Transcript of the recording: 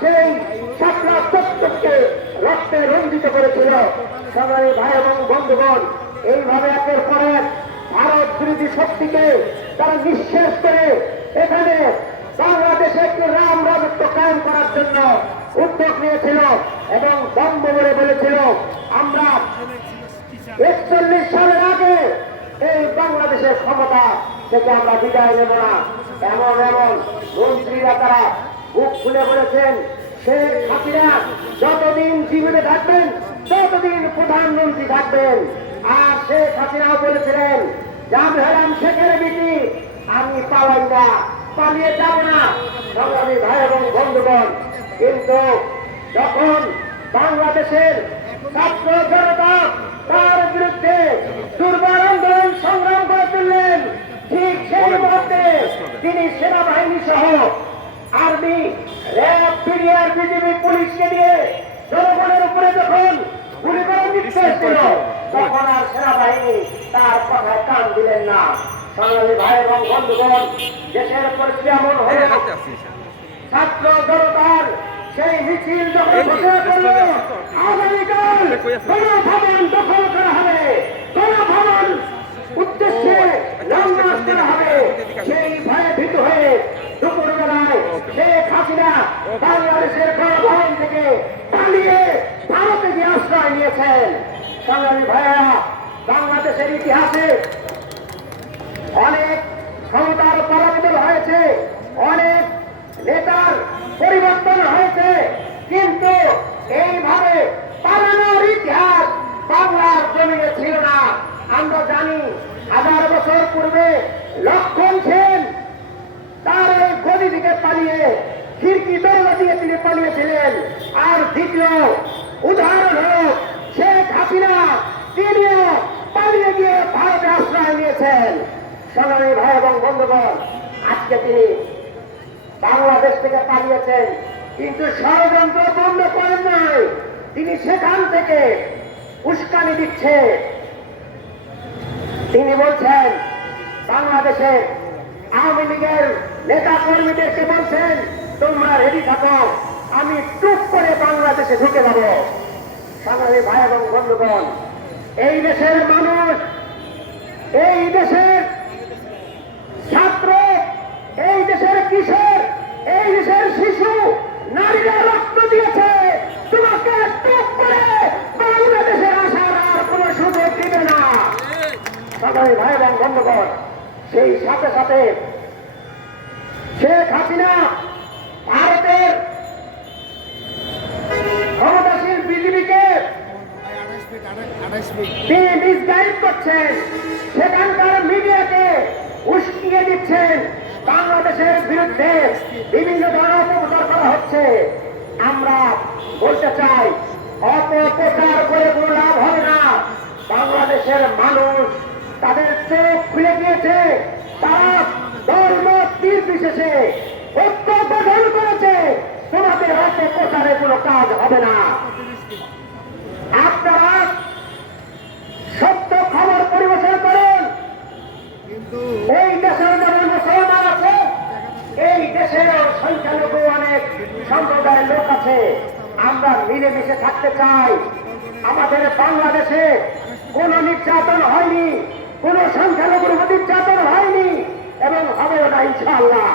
সেই শাপলা চত্বরকে রক্তে রঞ্জিত করেছিল। সংগ্রামী ভাই এবং বন্ধুগণ, এইভাবে একের পর এক ভারত বিরোধী শক্তিকে তারা নিঃশেষ করে এখানে বাংলাদেশে একটি রাম রাজত্ব কায়েম করার জন্য উদ্যোগ নিয়েছিল এবং বন্ধ করে বলেছিল আমরা 41 সালের আগে এই বাংলাদেশের ক্ষমতা থেকে আমরা বিদায় নেব না। এমন এমন মন্ত্রীরা তারা বুক খুলে বলেছেন শেখ হাসিনা যতদিন জীবিত থাকবেন ততদিন প্রধানমন্ত্রী থাকবেন। আর শেখ হাসিনাও বলেছিলেন জামহেরাম শেখের বিটি আমি পালাই না, পালিয়ে যাব না। সংগ্রামী ভাই এবং বন্ধুগণ, কিন্তু যখন বাংলাদেশের ছাত্র জনতা তার বিরুদ্ধে দুর্বার আন্দোলন সংগ্রাম করে তুললেন, ঠিক সেই মুহূর্তে তিনি সেনাবাহিনী সহ আর্মি, র্যাব, পিডিআর, বিজিবি, পুলিশকে দিয়ে জনগণের উপরে যখন গুলি করার নির্দেশ দিল, তখন আর সেনাবাহিনী তার কথায় কান দিলেন না। সংগ্রামী ভাই এবং বন্ধুগণ, দেশের পরিস্থিতি এমন হয়ে ছাত্র জনতার সেই মিছিল যখন ঘোষণা করল আগামীকাল গণভবন দখল করা হবে, গণভবন উদ্দেশ্যে লঞ্চ করা হবে, সেই ভয়ে ভীত হয়ে দুপুরবেলায় শেখ হাসিনা বাংলাদেশের গণভবন থেকে পালিয়ে ভারতে গিয়ে আশ্রয় নিয়েছেন। সংগ্রামী ভাইয়েরা, বাংলাদেশের ইতিহাসে অনেক ক্ষমতার পরাবর্তন হয়েছে, অনেক নেতার পরিবর্তন হয়েছে, কিন্তু এইভাবে পালানোর ইতিহাস বাংলার জমিনে ছিল না। আমরা জানি 1000 বছর পূর্বে লক্ষণ সেন তার এই গদি থেকে পালিয়ে খিড়কি দরজা দিয়ে তিনি পালিয়েছিলেন। আর দ্বিতীয় উদাহরণ হল শেখ হাসিনা, তিনিও পালিয়ে গিয়ে ভারতে আশ্রয় নিয়েছেন। সংগ্রামী ভাই এবং বন্ধুগণ, আজকে তিনি বাংলাদেশ থেকে পালিয়েছেন, কিন্তু ষড়যন্ত্র বন্ধ করেন নাই। তিনি সেখান থেকে উস্কানি দিচ্ছে। তিনি বলছেন বাংলাদেশের আওয়ামী লীগের নেতা কর্মীদেরকে বলছেন তোমরা রেডি থাকো, আমি টুক করে বাংলাদেশে ঢুকে যাব। সংগ্রামী ভাই এবং বন্ধুগণ, এই দেশের মানুষ, এই দেশের ছাত্র, এই দেশের কিশোর, এই দেশের শিশু, নারীরা রক্ত দিয়েছে। তোমাকে টুক করে বাংলাদেশে আসার আর কোন সুযোগ দিবে না। সংগ্রামী ভাই এবং বন্ধুগণ, সেই সাথে সাথে শেখ হাসিনা ভারতের ক্ষমতাসীন বিজেপিকে তিনি মিসগাইড করছেন, সেখানকার মিডিয়াকে উস্কিয়ে দিচ্ছেন, বাংলাদেশের বিরুদ্ধে বিভিন্ন ধরনের অপপ্রচার করা হচ্ছে। আমরা বলতে চাই অপপ্রচার করে কোনো লাভ হবে না। বাংলাদেশের মানুষ তাদের চোখ খুলে দিয়েছে, তারা ধর্ম নির্বিশেষে ঐক্য গঠন করেছে। তোমাদের অপপ্রচারে কোনো কাজ হবে না। আপনারা সত্য খবর পরিবেশন করুন। এই দেশের যেমন মুসলমান আছে, এই দেশের সংখ্যালঘু অনেক সম্প্রদায়ের লোক আছে। আমরা মিলেমিশে থাকতে চাই। আমাদের বাংলাদেশে কোন নির্যাতন হয়নি, কোন সংখ্যালঘুর নির্যাতন হয়নি এবং হবে না ইনশাআল্লাহ।